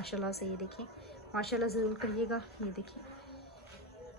माशाल्लाह से। ये देखिए, माशाल्लाह ज़रूर कहिएगा। ये देखिए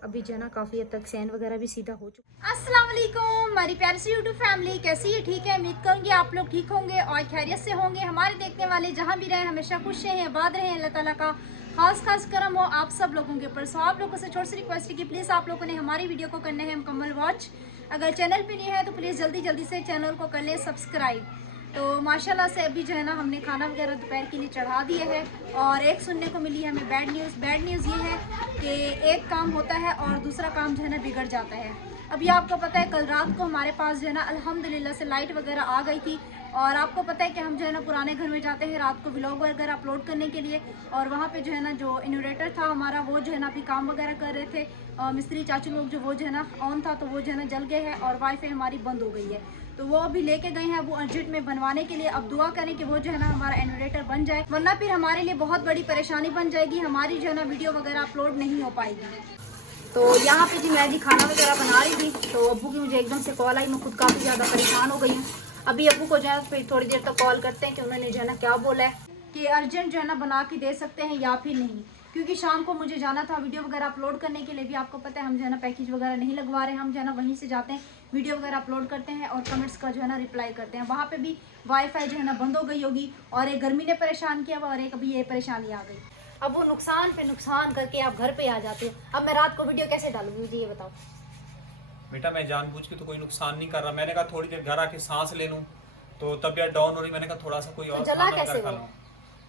अभी जो है ना काफ़ी हद तक सैन वगैरह भी सीधा हो चुका। अस्सलाम वालेकुम हमारी प्यारी सी यूट्यूब फैमिली, कैसी है? ठीक है, उम्मीद करूँगी आप लोग ठीक होंगे और खैरियत से होंगे। हमारे देखने वाले जहाँ भी रहें हमेशा खुश रहें, आबाद रहें। अल्लाह ताला का खास करम हो आप सब लोगों के ऊपर। सो आप लोगों से छोटी सी रिक्वेस्ट है कि प्लीज़ आप लोगों ने हमारी वीडियो को करना है मुकम्मल वॉच। अगर चैनल पर नहीं है तो प्लीज़ जल्दी से चैनल को कर लें सब्सक्राइब। तो माशाल्लाह से अभी जो है ना हमने खाना वगैरह दोपहर के लिए चढ़ा दिया है। और एक सुनने को मिली है हमें बैड न्यूज़। बैड न्यूज़ ये है कि एक काम होता है और दूसरा काम जो है ना बिगड़ जाता है। अभी आपको पता है कल रात को हमारे पास जो है ना अल्हम्दुलिल्लाह से लाइट वगैरह आ गई थी। और आपको पता है कि हम जो है ना पुराने घर में जाते हैं रात को व्लॉग वगैरह अपलोड करने के लिए। और वहाँ पे जो है ना जो इन्वर्टर था हमारा वो जो है ना अभी काम वगैरह कर रहे थे मिस्त्री चाचू लोग, जो वो जो है ना ऑन था तो वो जो है ना जल गए है और वाईफाई हमारी बंद हो गई है। तो वो अभी लेके गए हैं वो अर्जेंट में बनवाने के लिए। अब दुआ करें कि वो जो है ना हमारा इन्वर्टर बन जाए, वरना फिर हमारे लिए बहुत बड़ी परेशानी बन जाएगी। हमारी जो है ना वीडियो वगैरह अपलोड नहीं हो पाएगी। तो यहाँ पे जी मैं जी खाना वगैरह बना रही थी तो अब्बू की मुझे एकदम से कॉल आई। मैं खुद काफ़ी ज़्यादा परेशान हो गई हूँ। अभी अब्बू को जो है फिर थोड़ी देर तक कॉल करते हैं कि उन्होंने जो है ना क्या बोला है कि अर्जेंट जो है ना बना के दे सकते हैं या फिर नहीं। क्योंकि शाम को मुझे जाना था वीडियो वगैरह अपलोड करने के लिए। भी आपको पता है हम जो है ना पैकेज वगैरह नहीं लगवा रहे हैं, हम जो है ना वहीं से जाते हैं वीडियो वगैरह अपलोड करते हैं और कमेंट्स का जो है ना रिप्लाई करते हैं। वहाँ पे भी वाईफाई जो है ना बंद हो गई होगी और एक गर्मी ने परेशान किया और एक अभी ये परेशानी आ गई। अब वो नुकसान पे नुकसान करके आप घर पे आ जाते हो। अब मैं रात को वीडियो कैसे डालूंगी मुझे ये बताओ। बेटा मैं जानबूझ के तो कोई नुकसान नहीं कर रहा। मैंने कहा थोड़ी देर घर आके सांस ले लूं तो तबीयत डाउन हो रही। मैंने कहा थोड़ा सा कोई और तो जला खाना कैसे वगैरह खा वो? लूं।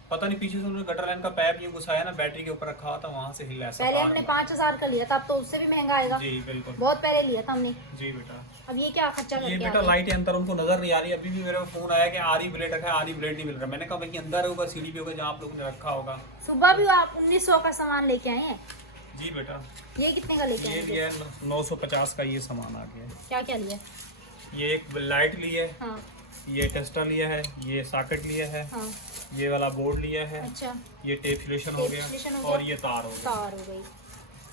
पता नहीं पीछे से उन्होंने गटर लाइन का पैप ये घुसाया ना, बैटरी के ऊपर रखा हुआ था, वहां से हिला ऐसा पहले तार हमने मारा। 5,000 का लिया था, अब तो उससे भी महंगा आएगा। जी बिल्कुल। बहुत पहले लिया था हमने। जी बेटा। अब ये क्या खर्चा ये करके आ बेटा गए? लाइट है अंदर, उनको नजर नहीं आ रही। अभी भी मेरे को फोन आया कि आरी ब्लेड रखा है, आरी ब्लेड नहीं मिल रहा। मैंने कहा भाई अंदर होगा, सीढ़ी पे होगा जहाँ आप लोगों ने रखा होगा। सुबह भी आप 1900 का सामान लेके आए हैं। जी बेटा। ये कितने का लेके ये आए? लिया है 950 का ये सामान आ गया है। क्या क्या लिया? ये एक लाइट ली है, हाँ ये टेस्टर लिया है, ये सॉकेट लिया है, हाँ। ये वाला बोर्ड लिया है, अच्छा, ये टेप फिलेशन हो गया और ये तार हो गया। तार हो गई।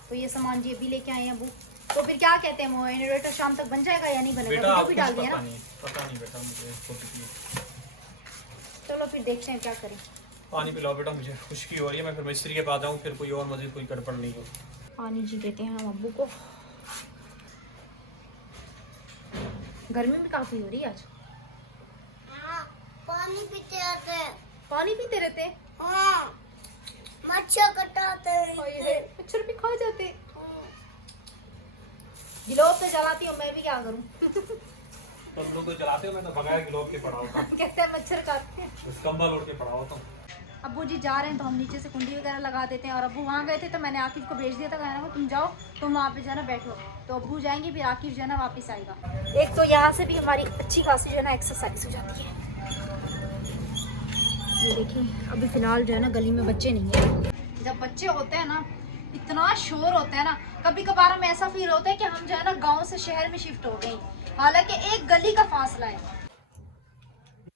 तो ये सामान जी अभी लेके आए हैं अबू। तो फिर क्या कहते हैं वो इन्वर्टर शाम तक बन जाएगा या नहीं बनेगा? बेटा वीडियो आपको भी डाल दिया पता ना। नहीं, पता नहीं बेटा मुझे खुद। चलो फिर देखते हैं क्या करें। पानी पिलाओ बेटा, मुझे खुश्की हो रही है। मैं फिर मिस्त्री के पास जाऊँ, फिर कोई और मजीद कोई गड़बड़ नहीं हो। पानी जी देते हैं हम अब्बू को। गर्मी भी काफी हो रही है आज। पानी पीते रहते हैं। पानी पीते रहते हैं। हाँ, मच्छर कटाते हैं। मच्छर भी खा जाते। गिलोब पे जलाती हूँ मैं भी, क्या करूँ? तुम लोग तो चलाते हो, मैं तो बगैर ग्लोब के पड़ा होता हूँ। कहते हैं मच्छर काटते हैं। बस कंबल ओढ़ के पड़ा होता हूँ। अब्बू जी जा रहे हैं तो हम नीचे से कुंडी वगैरह लगा देते हैं। और अब्बू वहाँ गए थे तो मैंने आकिफ को भेज दिया था, कहना तुम जाओ, तुम वहाँ पे जो है ना बैठो। तो अब्बू जाएंगे फिर आकिफ जो है ना वापस आएगा। एक तो यहाँ से भी हमारी अच्छी खासी जो है ना एक्सरसाइज हो जाती है। ये देखिए अभी फिलहाल जो है ना गली में बच्चे नहीं है। जब बच्चे होते हैं ना इतना शोर होता है ना, कभी कभार हमें ऐसा फील होता है कि हम जो है ना गाँव से शहर में शिफ्ट हो गए, हालांकि एक गली का फासला है।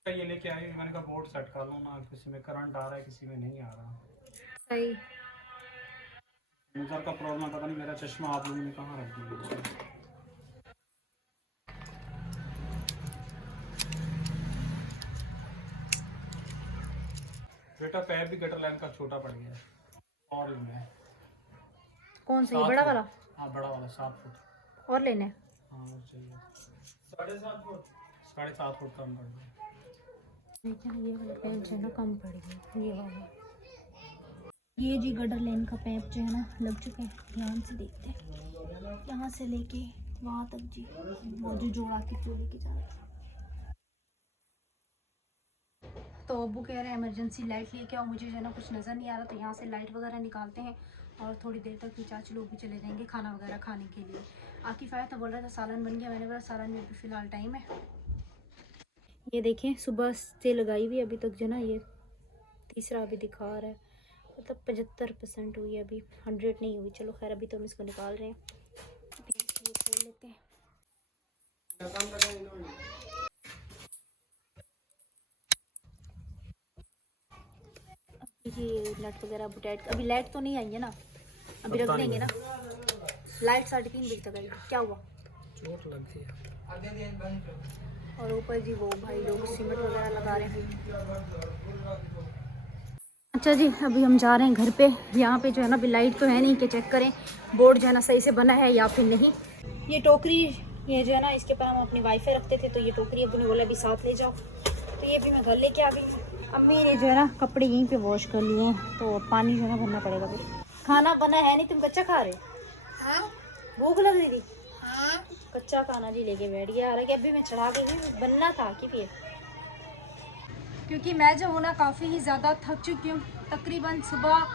ये लेके आई, मैंने कहा बोर्ड सेट कर लो ना, किसी में करंट आ रहा है किसी में नहीं आ रहा। सही। नजर का प्रॉब्लम, पता नहीं मेरा चश्मा आप लोगों ने कहाँ रख दिया। बेटा पैप भी गटर लाइन का छोटा पड़ गया है। और इनमें कौन सा? ये बड़ा वाला? हाँ बड़ा वाला 7 फुट। और लेना है? हाँ और चाहिए 7.5 फुट। 7.5 फुट कम पड़ गया। लेकिन ये वाला पैप जो है ना कम पड़ गया। ये वाला, ये जी गटर लाइन का पैप जो है ना लग चुका है। ध्यान से देखते हैं, यहाँ से लेके वहाँ तक जी वो जो जोड़ा के जो लेके जा रहा है। तो अब्बू कह रहे हैं इमरजेंसी लाइट लेके आओ, मुझे जो है ना कुछ नज़र नहीं आ रहा। तो यहाँ से लाइट वगैरह निकालते हैं और थोड़ी देर तक ये चाची लोग भी चले जाएंगे खाना वगैरह खाने के लिए। आकिफ आया था, बोल रहा था सालन बन गया। मैंने बोला सालन में भी फ़िलहाल टाइम है। ये देखें सुबह से लगाई हुई अभी तक जो ना ये तीसरा अभी दिखा रहा है, मतलब 75% हुई है, अभी 100 नहीं हुई। चलो खैर अभी तो हम इसको निकाल रहे हैं। अभी ये खोल लेते हैं। अभी ये नट वगैरह बुटाइट, अभी लाइट तो नहीं आई है ना, अभी रख देंगे ना। लाइट 3:30 बजे तक आई। क्या हुआ? चोट लग गई। और ऊपर जी वो भाई लोग सीमेंट वगैरह लगा रहे हैं। अच्छा जी, अभी हम जा रहे हैं घर पे। यहाँ पे जो है ना अभी लाइट तो है नहीं कि चेक करें बोर्ड जो है ना सही से बना है या फिर नहीं। ये टोकरी, ये जो है ना इसके ऊपर हम अपनी वाईफाई रखते थे, तो ये टोकरी अभी ने बोला अभी साथ ले जाओ, तो ये भी मैं घर लेके आ गई। अम्मी ने जो है ना कपड़े यहीं पे वॉश कर लिए हैं, तो पानी जो है ना भरना पड़ेगा। फिर खाना बना है नहीं, तुम कच्चा खा रहे? हाँ भूख लग रही थी? हाँ कच्चा खाना जी लेके बैठ गया। हालांकि अभी मैं चढ़ा के भी बनना था कि फिर, क्योंकि मैं जो हूँ ना काफ़ी ही ज़्यादा थक चुकी हूँ। तकरीबन सुबह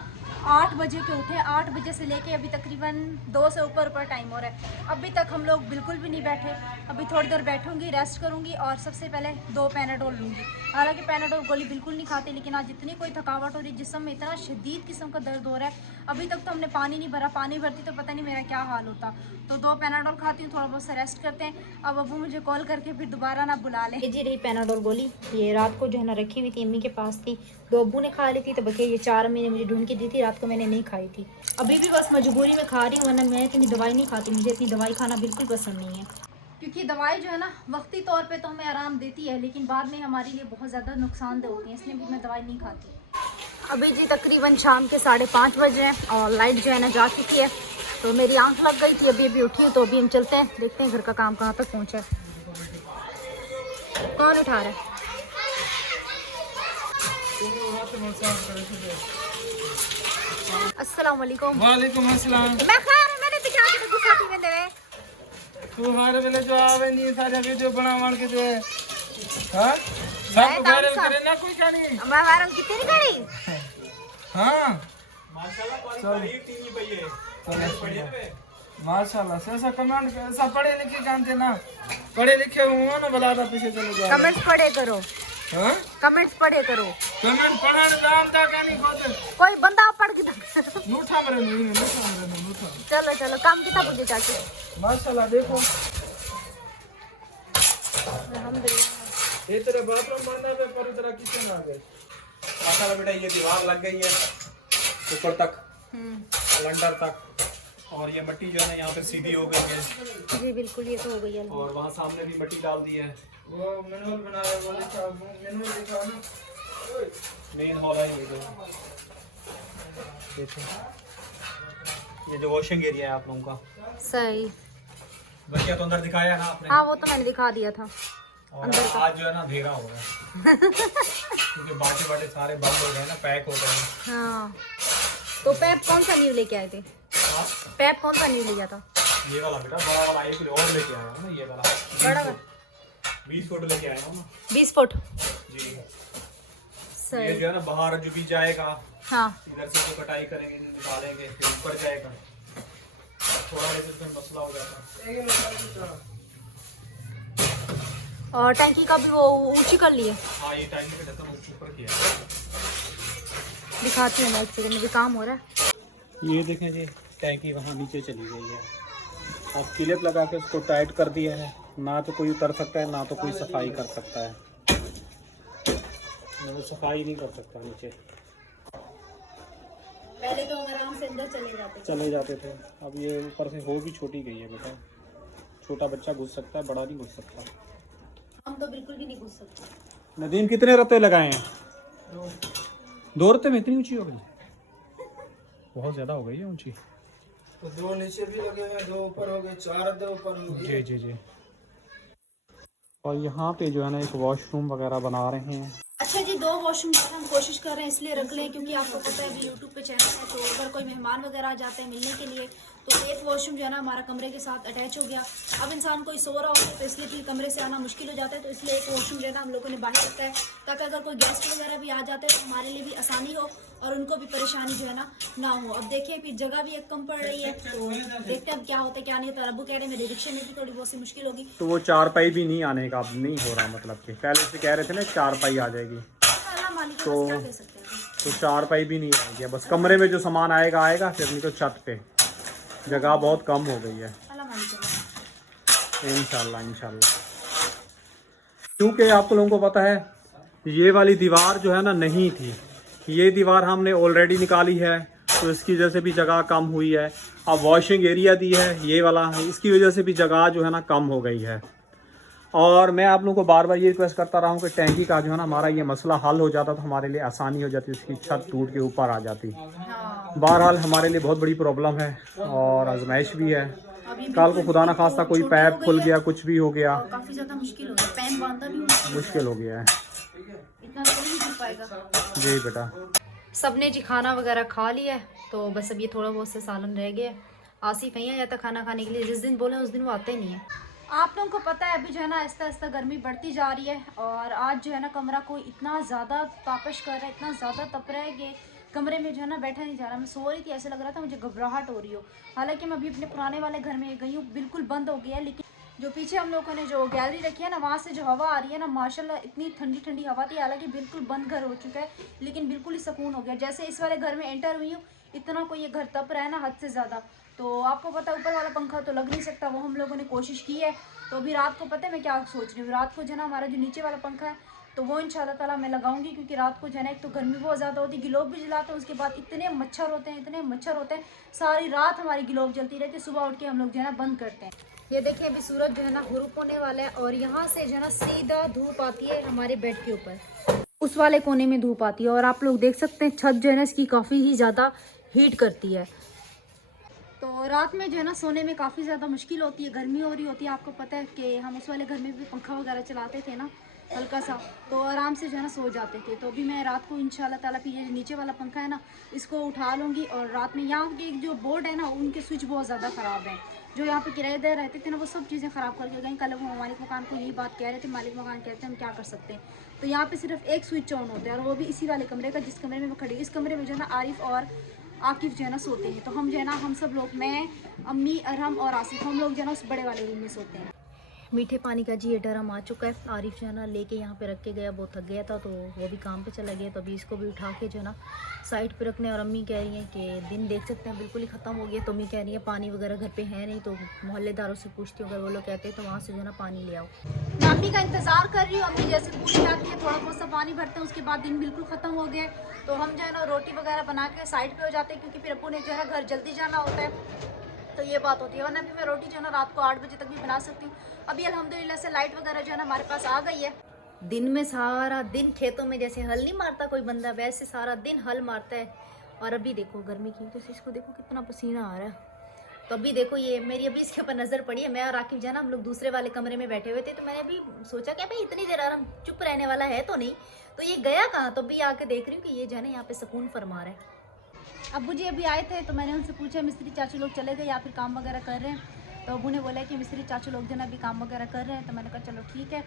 8 बजे के उठे, 8 बजे से लेके अभी तकरीबन 2 से ऊपर टाइम हो रहा है। अभी तक हम लोग बिल्कुल भी नहीं बैठे। अभी थोड़ी देर बैठूंगी, रेस्ट करूंगी और सबसे पहले 2 पैनाडोल लूँगी। हालांकि पैनाडोल गोली बिल्कुल नहीं खाते, लेकिन आज इतनी कोई थकावट हो रही, जिस्म में इतना शदीद किस्म का दर्द हो रहा है। अभी तक तो हमने पानी नहीं भरा, पानी भरती तो पता नहीं मेरा क्या हाल होता। तो 2 पैनाडोल खाती हूँ, थोड़ा बहुत सा रेस्ट करते हैं। अब अबू मुझे कॉल करके फिर दोबारा ना बुला लें। ये जी रही पैनाडोल गोली, ये रात को जो है ना रखी हुई थी, अम्मी के पास थी, 2 अबू ने खा ली थी, तो बल्कि ये 4 अम्मी ने मुझे ढूंढ के दी थी, रात को मैंने नहीं खाई थी। अभी भी बस मजबूरी में खा रही हूँ, वरना मैं इतनी दवाई नहीं खाती। मुझे इतनी दवाई खाना बिल्कुल पसंद नहीं है, क्योंकि दवाई जो है ना वक्ती तौर पे तो हमें आराम देती है, लेकिन बाद में हमारे लिए बहुत ज़्यादा नुकसानदेह होती है, इसलिए भी मैं दवाई नहीं खाती। अभी जी तकरीबन शाम के 5:30 बजे हैं और लाइट जो है ना जा चुकी है, तो मेरी आंख लग गई थी, अभी उठी हूँ। तो अभी हम चलते हैं, देखते हैं घर का काम कहाँ तक पहुँचा है। कौन उठा रहा है? अस्सलाम वालेकुम। वालेकुम अस्सलाम। मैं खा रहा, मैंने तो क्या किया गुस्सा थी में देवे तू हमारे वेले जो आवे नहीं सारे वीडियो बनावन के जो है हां सब वायरल करे ना कोई कहानी। मैं वायरल कितनी नहीं करी। हां माशाल्लाह क्वालिटी टीवी पे ये बढ़िया पे माशाल्लाह ऐसा कमेंट ऐसा पढ़े लिखे जानते ना, पढ़े लिखे हुआ ना बला दा पीछे चले जाओ। कमेंट्स पढ़े करो, हां कमेंट्स पढ़े करो। कमेंट पढ़न नाम दा कहानी खोद कोई बंदा पढ़ के नूठा मरे नूठा। चलो चलो काम कितना बुझे चाची। माशाल्लाह देखो अल्हम्दुलिल्लाह। ये तेरे बाथरूम बनना पे पर तेरा किचन आ गए। माशाल्लाह बेटा ये दीवार लग गई है ऊपर तक, लंडर तक, और ये मिट्टी जो है ना यहाँ पे सीधी हो गई है जी बिल्कुल, ये तो हो गई है। और वहाँ सामने भी मिट्टी डाल दी है। वो मैनुअल बनाया वो लिखा मैनुअल लिखा ना मेन हॉल है ये जो देखो, ये जो वॉशिंग एरिया है आप लोगों का। सही। बच्चा तो अंदर दिखाया ना आपने। हाँ वो तो मैंने दिखा दिया था। और आज जो है ना अंधेरा हो रहा है क्योंकि बाटे सारे बंद हो गए ना, पैक हो गए। हाँ तो पैप कौन सा न्यू लेके आए थे? पैप कौन सा न्यू लिया था? ये वाला बेटा बड़ा वाला एक और लेके आया हूँ ना, ये वाला बड़ा वाला 20 फुट लेके आया हूँ ना। 20 फुट। जी ये सही। जो है ना बाहर जो भी जाएगा, हाँ इधर से तो कटाई करेंगे, निकालेंगे, फिर ऊपर जाएगा, थोड़ा इसमें मसला हो जाता है। और टैंकी का भी वो ऊंची कर लिए। हाँ ये टैंकी पे ढक्कन ऊपर किया। दिखाती हूँ मैं, एक सेकंड में भी काम हो रहा है। ये देखें जी टैंकी वहाँ नीचे चली गई है, अब क्लिप लगा के उसको टाइट कर दिया है, ना तो कोई उतर सकता है ना तो कोई सफाई कर सकता है, वो सफाई नहीं कर सकता नीचे। पहले तो हम आराम से अंदर चले जाते थे, अब ये ऊपर से हो भी छोटी गई है बेटा, छोटा बच्चा घुस सकता है, बड़ा नहीं घुस सकता। हम तो बिल्कुल भी नहीं घुस सकते। नदीम कितने रत्ते लगाए हैं? 2 रत्ते में इतनी ऊंची हो गई, बहुत ज्यादा हो गई है ऊंची। तो 2 नीचे भी लगे हुए, 2 ऊपर हो गए, 4 दो ऊपर हो गए। जी जी जी। और यहाँ पे जो है ना एक वॉशरूम वगैरह बना रहे हैं। अच्छा जी, 2 वॉशरूम हम कोशिश कर रहे हैं इसलिए रख लें क्योंकि आपको पता है अभी यूट्यूब पे चैनल है, तो अगर कोई मेहमान वगैरह आ जाते हैं मिलने के लिए, तो एक वॉशरूम जो है ना हमारा कमरे के साथ अटैच हो गया। अब इंसान कोई सो रहा होता है तो इसलिए फिर कमरे से आना मुश्किल हो जाता है, तो इसलिए एक वॉशरूम जो है ना हम लोगों ने बाहर रखा है, ताकि अगर कोई गेस्ट वगैरह भी आ जाते हैं तो हमारे लिए भी आसानी हो और उनको भी परेशानी जो है ना हो। अब देखिए फिर जगह भी एक कम पड़ रही है, तो देखते हैं अब क्या होता है क्या नहीं होता। अबू कह रहे हैं मेरे रिक्शे में भी थोड़ी बहुत सी मुश्किल होगी। तो वो 4 पाई भी नहीं आने का अब नहीं हो रहा, मतलब कि पहले से कह रहे थे ना 4 पाई आ जाएगी, तो 4 पाई भी नहीं आएगी। बस कमरे में जो सामान आएगा आएगा, फिर नहीं तो छत पे जगह बहुत कम हो गई है। इंशाल्लाह इंशाल्लाह, क्योंकि आप लोगों को पता है ये वाली दीवार जो है ना नहीं थी, ये दीवार हमने ऑलरेडी निकाली है, तो इसकी वजह से भी जगह कम हुई है। अब वॉशिंग एरिया दी है ये वाला, इसकी वजह से भी जगह जो है ना कम हो गई है। और मैं आप लोगों को बार बार ये रिक्वेस्ट करता रहा हूँ कि टैंकी का जो है ना हमारा ये मसला हल हो जाता तो हमारे लिए आसानी हो जाती, उसकी छत टूट के ऊपर आ जाती। हाँ बहरहाल हमारे लिए बहुत बड़ी प्रॉब्लम है और आजमाइश भी है। कल को खुदा ना खास्ता कोई पैप खुल गया, कुछ भी हो गया, काफी ज्यादा मुश्किल हो गया, पैन बांधना भी मुश्किल हो गया है। इतना तो नहीं कर पाएगा। जी बेटा, सबने जी खाना वगैरह खा लिया है, तो बस अब ये थोड़ा बहुत से सालन रह गया। आसिफ नहीं आया था खाना खाने के लिए, जिस दिन बोले उस दिन वो आते ही नहीं है। आप लोगों को पता है अभी जो है ना आहिस्ता आहिस्ता गर्मी बढ़ती जा रही है और आज जो है ना कमरा को इतना ज़्यादा तापश कर रहा है, इतना ज़्यादा तप रहा है कि कमरे में जो है ना बैठा नहीं जा रहा। मैं सो रही थी, ऐसे लग रहा था मुझे घबराहट हो रही हो। हालांकि मैं अभी अपने पुराने वाले घर में गई हूँ, बिल्कुल बंद हो गया है, लेकिन जो पीछे हम लोगों ने जो गैलरी रखी है ना, वहाँ से जो हवा आ रही है ना, माशाल्लाह इतनी ठंडी ठंडी हवा थी। हालांकि बिल्कुल बंद घर हो चुका है, लेकिन बिल्कुल ही सुकून हो गया। जैसे इस वाले घर में एंटर हुई हूँ, इतना कोई ये घर तप रहा है ना हद से ज़्यादा। तो आपको पता है ऊपर वाला पंखा तो लग नहीं सकता, वो हम लोगों ने कोशिश की है। तो अभी रात को पता है मैं क्या सोच रही हूँ, रात को जो है ना हमारा जो नीचे वाला पंखा है तो वो इंशाल्लाह ताला मैं लगाऊंगी, क्योंकि रात को जो है ना एक तो गर्मी बहुत ज़्यादा होती है, गिलोब भी जलाते हैं, उसके बाद इतने मच्छर होते हैं, इतने मच्छर होते हैं, सारी रात हमारी गिलोब जलती रहती है। सुबह उठ के हम लोग जो है ना बंद करते हैं। ये देखिए अभी सूरज जो है ना हुरूप होने वाला है और यहाँ से जो है ना सीधा धूप आती है हमारे बेड के ऊपर, उस वाले कोने में धूप आती है। और आप लोग देख सकते हैं छत जो है ना इसकी काफ़ी ही ज़्यादा हीट करती है, तो रात में जो है ना सोने में काफ़ी ज़्यादा मुश्किल होती है, गर्मी हो रही होती है। आपको पता है कि हम उस वाले घर में भी पंखा वगैरह चलाते थे ना हल्का सा, तो आराम से जो है ना सो जाते थे। तो अभी मैं रात को इंशाल्लाह ताला फिर ये नीचे वाला पंखा है ना इसको उठा लूँगी और रात में यहाँ के जो बोर्ड है ना उनके स्विच बहुत ज़्यादा ख़राब हैं। जो यहाँ पे किराएदार रहते थे ना वो सब चीज़ें ख़राब करके गए। कल वो मालिक मकान को यही बात कह रहे थे, मालिक मकान कहते हैं हम क्या कर सकते हैं। तो यहाँ पे सिर्फ एक स्विच ऑन होता है और वो भी इसी वाले कमरे का, जिस कमरे में मैं खड़ी हूँ। इस कमरे में जो है ना आरिफ और आकिफ जो है ना सोते हैं। तो हम जो है ना हम सब लोग, मैं, अम्मी, अरहम और आसिफ, हम लोग जो है ना उस बड़े वाले रूम में सोते हैं। मीठे पानी का जी ये ड्रम आ चुका है। आरिफ जो है ना लेके यहाँ पे रख के गया, बहुत थक गया था तो वो भी काम पे चला गया। तो अभी इसको भी उठा के जो है ना साइड पे रखने। और अम्मी कह रही हैं कि दिन देख सकते हैं बिल्कुल ही ख़त्म हो गया। तो अम्मी कह रही है पानी वगैरह घर पे है नहीं, तो मोहल्लेदारों से पूछती हूँ, अगर वो लोग कहते हैं तो वहाँ से जो है ना पानी ले आओ। मैं अम्मी का इंतज़ार कर रही हूँ। अम्मी जैसे पूछ जाती है थोड़ा बहुत सा पानी भरते हैं, उसके बाद दिन बिल्कुल ख़त्म हो गया। तो हम जो है ना रोटी वगैरह बना के साइड पे हो जाते हैं, क्योंकि फिर अप्पू ने जो है ना घर जल्दी जाना होता है, तो ये बात होती है। वरना भी मैं रोटी जो है ना रात को 8 बजे तक भी बना सकती हूँ। अभी अल्हम्दुलिल्लाह से लाइट वगैरह जो है ना हमारे पास आ गई है। दिन में सारा दिन खेतों में जैसे हल नहीं मारता कोई बंदा, वैसे सारा दिन हल मारता है। और अभी देखो गर्मी की वजह से इसको देखो कितना पसीना आ रहा है। तो अभी देखो ये मेरी अभी इसके ऊपर नज़र पड़ी है। मैं और आकिफ जो है ना हम लोग दूसरे वाले कमरे में बैठे हुए थे, तो मैंने अभी सोचा कि भाई इतनी देर आराम चुप रहने वाला है तो नहीं, तो ये गया कहाँ। तो अभी आके देख रही हूँ कि ये जो है ना यहाँ पे सुकून फरमा रहा है। अब्बू जी अभी आए थे तो मैंने उनसे पूछा मिस्त्री चाचू लोग चले गए या फिर काम वगैरह कर रहे हैं। तो अब्बू ने बोला कि मिस्त्री चाचू लोग जो है ना अभी काम वगैरह कर रहे हैं। तो मैंने कहा चलो ठीक है।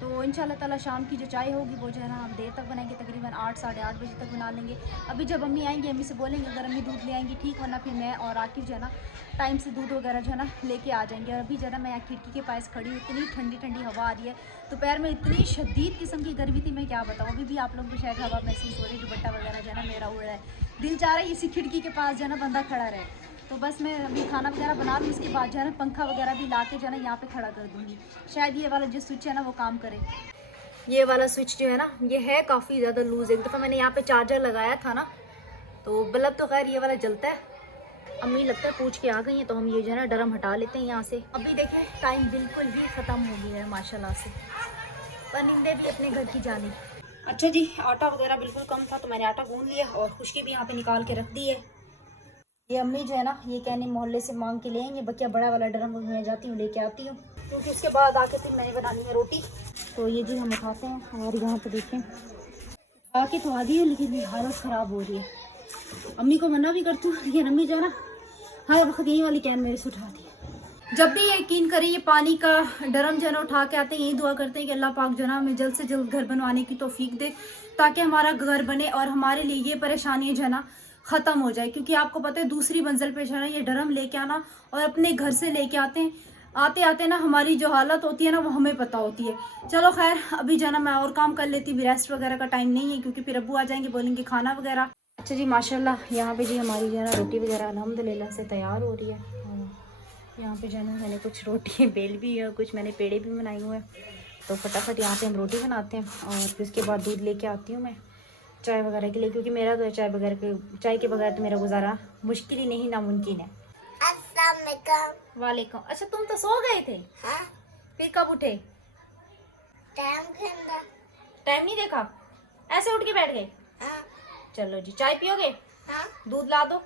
तो इंशाल्लाह ताला शाम की जो चाय होगी वो जो है ना हम देर तक बनाएंगे, तकरीबन 8 साढ़े 8 बजे तक बना लेंगे। अभी जब अम्मी आएंगी अम्मी से बोलेंगे अगर अम्मी दूध ले आएंगी ठीक, वरना फिर मैं और आकिफ जो है ना टाइम से दूध वगैरह जो है ना लेके आ जाएंगे। और अभी जो है ना मैं यहाँ खिड़की के पास खड़ी हूँ, इतनी ठंडी ठंडी हवा आ रही है। दोपहर में इतनी शदीद किस्म की गर्मी थी, मैं क्या बताऊँ। अभी भी आप लोगों को शायद हवा महसूस हो रही है, दुपट्टा वगैरह जो है ना मेरा उड़ रहा है। दिल चाह रहा है इसी खिड़की के पास जो है ना बंदा खड़ा रहे। तो बस मैं अभी खाना वगैरह बना लूँ, उसके बाद जो है ना पंखा वगैरह भी ला के जो है ना यहाँ पे खड़ा कर दूँगी। शायद ये वाला जो स्विच है ना वो काम करे। ये वाला स्विच जो है ना ये है काफ़ी ज़्यादा लूज़। एक दफ़ा मैंने यहाँ पे चार्जर लगाया था ना तो बल्ब तो खैर ये वाला जलता है। अम्मी लगता है पूछ के आ गई हैं, तो हम ये जो है ना ड्रम हटा लेते हैं यहाँ से। अभी देखें टाइम बिल्कुल भी ख़त्म हो गया है माशाल्लाह से, पर नींदे भी अपने घर की जानी। अच्छा जी, आटा वगैरह बिल्कुल कम था तो मैंने आटा गूंद लिया और खुशकी भी यहाँ पे निकाल के रख दी है। ये अम्मी जो है ना ये कहने मोहल्ले से मांग के ले आएंगे, बकिया बड़ा वाला ड्रम मैं जाती हूँ लेके आती हूँ, क्योंकि उसके बाद आके फिर मैंने बनानी है रोटी। तो ये जी हम उठाते हैं और यहाँ पे देखें आके तो आ दी है, लेकिन हालत ख़राब हो रही है। अम्मी को मना भी करती हूँ, लेकिन अम्मी जो है ना हर वक्त यही वाली कैन मेरे से उठाती है। जब भी यकीन करें ये पानी का ड्रम जो है ना उठा के आते हैं, यही दुआ करते हैं कि अल्लाह पाक जो है ना हमें जल्द से जल्द घर बनवाने की तौफीक दे, ताकि हमारा घर बने और हमारे लिए ये परेशानियाँ जो है ना ख़त्म हो जाए। क्योंकि आपको पता है दूसरी मंजिल पे जो है ना ये ड्रम लेके आना और अपने घर से लेके आते आते ना हमारी जो हालत होती है ना वो हमें पता होती है। चलो खैर अभी जाना मैं और काम कर लेती, भी रेस्ट वगैरह का टाइम नहीं है, क्योंकि फिर अब्बू आ जाएंगे बोलेंगे खाना वगैरह। अच्छा जी माशाल्लाह यहाँ पे जी हमारी जो है ना रोटी वगैरह अल्हम्दुलिल्लाह से तैयार हो रही है। यहाँ पे जो है ना मैंने कुछ रोटी बेल भी है, कुछ मैंने पेड़े भी बनाए हुए हैं। तो फटाफट यहाँ पे हम रोटी बनाते हैं और फिर उसके बाद दूध लेके आती हूँ मैं चाय वगैरह के लिए, क्योंकि मेरा तो चाय के बगैर तो मेरा गुजारा मुश्किल ही नहीं नामुमकिन है। अस्सलाम वालेकुम। वालेकुम। अच्छा तुम तो सो गए थे? हाँ? फिर कब उठे? टाइम खेलना। टाइम नहीं देखा, ऐसे उठ के बैठ गए। हाँ चलो जी, चाय पियोगे? हाँ दूध ला दो।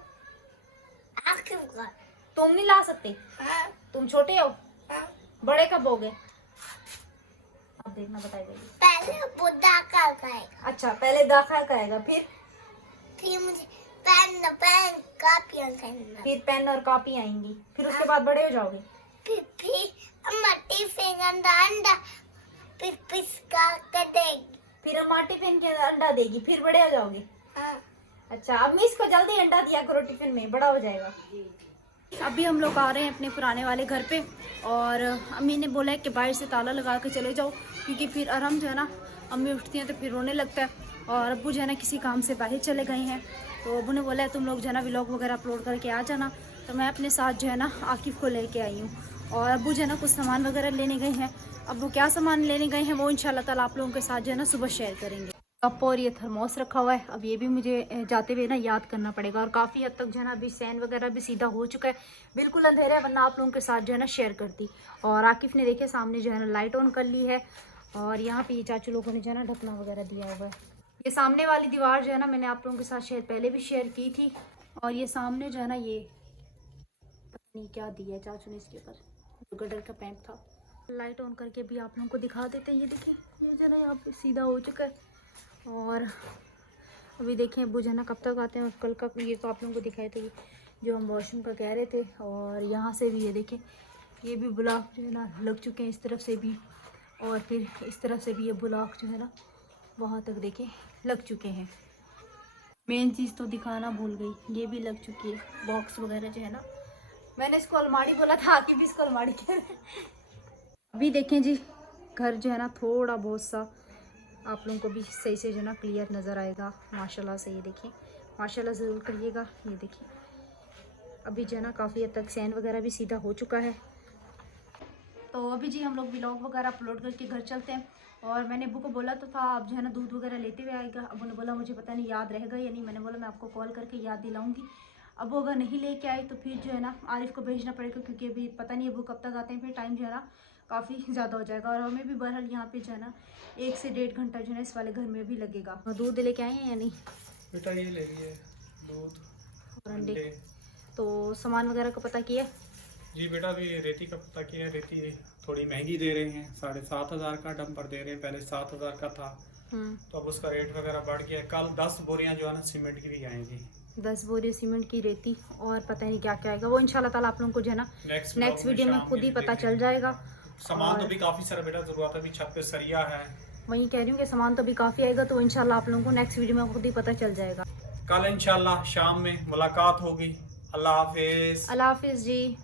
आखिर का। तुम नहीं ला सकते, हाँ तुम छोटे हो। हाँ बड़े कब हो गए? अब देखना, बताइए। पहले बुद्धा का खाएगा, अच्छा, पहले दाखा खाएगा, फिर मुझे पेन पेन कापियाँ खरीदना, फिर पेन और कॉपी आएंगी, फिर उसके बाद बड़े हो जाओगे। फिर मट्टी फेंकना अंडा, फिर पिसका कर देगी। फिर अम्मा टिफिन के अंडा देगी, फिर बड़े हो जाओगे। हाँ अच्छा, अब मैं इसको जल्दी अंडा दिया करो टिफिन में, बड़ा हो जाएगा। अभी हम लोग आ रहे हैं अपने पुराने वाले घर पे, और अम्मी ने बोला है कि बाहर से ताला लगा के चले जाओ, क्योंकि फिर आराम जो है ना, अम्मी उठती हैं तो फिर रोने लगता है, और अब्बू जो है ना किसी काम से बाहर चले गए हैं। तो अब्बू ने बोला है तुम लोग जो है ना व्लॉग वगैरह अपलोड करके आ जाना। तो मैं अपने साथ जो है ना आकिफ़ को लेके आई हूँ, और अब्बू जो है ना कुछ सामान वगैरह लेने गए हैं। अब वो क्या सामान लेने गए हैं वो इंशाल्लाह ताला आप लोगों के साथ जो है ना सुबह शेयर करेंगे। कप और ये थर्मोस रखा हुआ है, अब ये भी मुझे जाते हुए ना याद करना पड़ेगा। और काफ़ी हद तक जो है ना अभी सैन वगैरह भी सीधा हो चुका है, बिल्कुल अंधेरा है, वरना आप लोगों के साथ जो है ना शेयर करती। और आकिफ़ ने देखे सामने जो है ना लाइट ऑन कर ली है, और यहाँ पे ये चाचू लोगों ने जो है ना ढकना वगैरह दिया हुआ है। ये सामने वाली दीवार जो है ना मैंने आप लोगों के साथ पहले भी शेयर की थी, और ये सामने जो है ना ये पता नहीं क्या दिया है चाचू ने इसके ऊपर, जो गटर का पैंप था। लाइट ऑन करके भी आप लोगों को दिखा देते हैं। ये देखिए, ये जो है ना यहाँ पे सीधा हो चुका है। और अभी देखें अब्बू जो है ना कब तक आते हैं। और कल का ये तो आप लोगों को दिखाए थे जो हम वॉशरूम का कह रहे थे। और यहाँ से भी ये देखें, ये भी ब्लॉक जो है ना लग चुके हैं इस तरफ से भी, और फिर इस तरफ से भी ये ब्लॉक जो है ना वहाँ तक देखें लग चुके हैं। मेन चीज़ तो दिखाना भूल गई, ये भी लग चुकी है, बॉक्स वगैरह जो है ना। मैंने इसको अलमारी बोला था, आके भी इसको अलमारी कह रहे। अभी देखें जी, घर जो है ना थोड़ा बहुत सा आप लोगों को भी सही से जो है ना क्लियर नज़र आएगा माशाल्लाह से। ये देखें, माशाल्लाह ज़रूर करिएगा। ये देखिए, अभी जो है ना काफ़ी हद तक सैन वगैरह भी सीधा हो चुका है। तो अभी जी हम लोग व्लॉग वगैरह अपलोड करके घर चलते हैं। और मैंने अब्बू को बोला तो था आप जो है ना दूध वगैरह लेते हुए आएगा। अब्बू ने बोला मुझे पता नहीं याद रहेगा या नहीं। मैंने बोला मैं आपको कॉल करके याद दिलाऊंगी। अब वो अगर नहीं लेके आए तो फिर जो है ना आरिफ को भेजना पड़ेगा, क्योंकि अभी पता नहीं अब्बू कब तक आते हैं, फिर टाइम जो है ना काफ़ी ज़्यादा हो जाएगा। और हमें भी बहरहाल यहाँ पे जो है ना 1 से 1.5 घंटा जो है इस वाले घर में भी लगेगा। दूध लेके आए हैं या नहीं बेटा? ये ले लिए दूध और अंडे। तो सामान वगैरह का पता किया? जी बेटा, अभी रेती का पता किया। रेती थोड़ी महंगी दे रहे हैं, 7,500 का डंपर दे रहे हैं, पहले 7,000 का था। तो अब उसका रेट वगैरह बढ़ गया। कल 10 बोरियां जो है ना सीमेंट की भी आएंगी, 10 बोरी सीमेंट की रेती, और पता नहीं क्या क्या आएगा वो इंशाल्लाह ताला आप लोगों को जो है ना नेक्स्ट वीडियो में खुद ही पता चल जाएगा। सामान तो भी काफ़ी सारा बेटा जरूरत है, अभी छत पे सरिया है। वही कह रही हूँ कि सामान तो भी काफ़ी आएगा, तो इंशाल्लाह आप लोगों को नेक्स्ट वीडियो में खुद ही पता चल जाएगा। कल इंशाल्लाह शाम में मुलाकात होगी। अल्लाह हाफिज़। अल्लाह हाफिज़ जी।